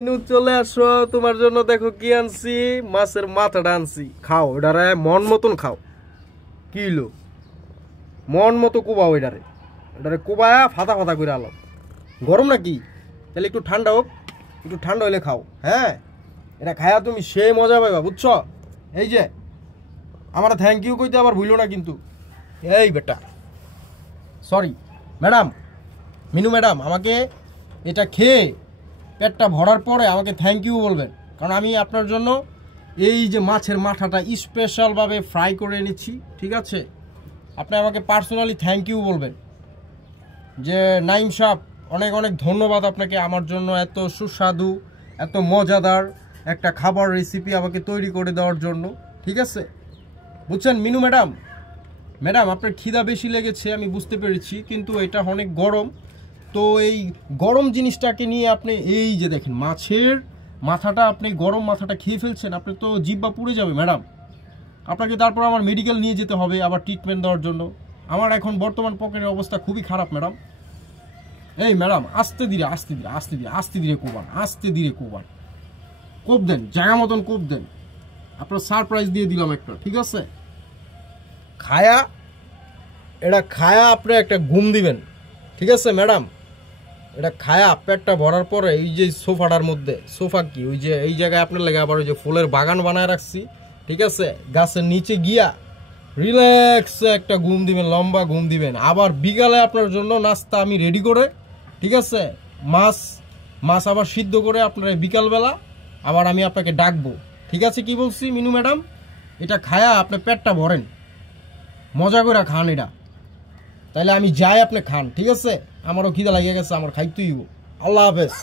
চলে আসো, তোমার জন্য দেখো কি আনছি। মাছের মাথাটা আনছি, খাও এটারে মন মতন খাও। কিলো মন মতো কোবাও এটারে, এটারে কোবায়া ফাতা ফাতা করে আলো। গরম নাকি? তাহলে একটু ঠান্ডা হোক, একটু ঠান্ডা হলে খাও। হ্যাঁ, এটা খায়া তুমি সেই মজা পাইবা, বুঝছো? এই যে আমার থ্যাংক ইউ কইতে আবার ভুলো না কিন্তু। এই বেটা, সরি ম্যাডাম, মিনু ম্যাডাম, আমাকে এটা খেয়ে পেটটা ভরার পরে আমাকে থ্যাংক ইউ বলবেন, কারণ আমি আপনার জন্য এই যে মাছের মাথাটা স্পেশালভাবে ফ্রাই করে এনেছি। ঠিক আছে, আপনি আমাকে পার্সোনালি থ্যাংক ইউ বলবেন যে নাইম সাহেব, অনেক অনেক ধন্যবাদ আপনাকে আমার জন্য এত সুস্বাদু, এত মজাদার একটা খাবার রেসিপি আমাকে তৈরি করে দেওয়ার জন্য। ঠিক আছে, বুঝছেন মিনু ম্যাডাম? ম্যাডাম, আপনার খিদা বেশি লেগেছে আমি বুঝতে পেরেছি, কিন্তু এটা অনেক গরম। তো এই গরম জিনিসটাকে নিয়ে আপনি এই যে দেখেন মাছের মাথাটা, আপনি গরম মাথাটা খেয়ে ফেলছেন, আপনি তো জিহ্বা পুড়ে যাবে ম্যাডাম। আপনাকে তারপর আমার মেডিকেল নিয়ে যেতে হবে আবার ট্রিটমেন্ট দেওয়ার জন্য। আমার এখন বর্তমান পকেটের অবস্থা খুবই খারাপ ম্যাডাম। এই ম্যাডাম, আস্তে ধীরে আস্তে ধীরে আস্তে ধীরে আস্তে ধীরে কোবান, আস্তে ধীরে কোবান, কোপ দেন, জায়গা মতন কোপ দেন। আপনার সারপ্রাইজ দিয়ে দিলাম একটা। ঠিক আছে, খায়া এটা খায়া আপনি একটা ঘুম দিবেন। ঠিক আছে ম্যাডাম, এটা খায়া পেটটা ভরার পরে এই যে সোফাটার মধ্যে, সোফা কি ওই যে এই জায়গায় আপনার লেগে আবার ওই যে ফুলের বাগান বানায় রাখছি। ঠিক আছে, গাছের নিচে গিয়া রিল্যাক্স একটা ঘুম দিবেন, লম্বা ঘুম দিবেন। আবার বিকালে আপনার জন্য নাস্তা আমি রেডি করে, ঠিক আছে, মাছ মাছ আবার সিদ্ধ করে আপনার বিকালবেলা আবার আমি আপনাকে ডাকবো। ঠিক আছে, কি বলছি মিনু ম্যাডাম? এটা খায়া আপনি পেটটা ভরেন, মজা করে খান এটা। তাইলে আমি যাই, আপনি খান। ঠিক আছে, আমারও খিদা লাগিয়ে গেছে, আমার খাইতেই। আল্লাহ হাফেজ।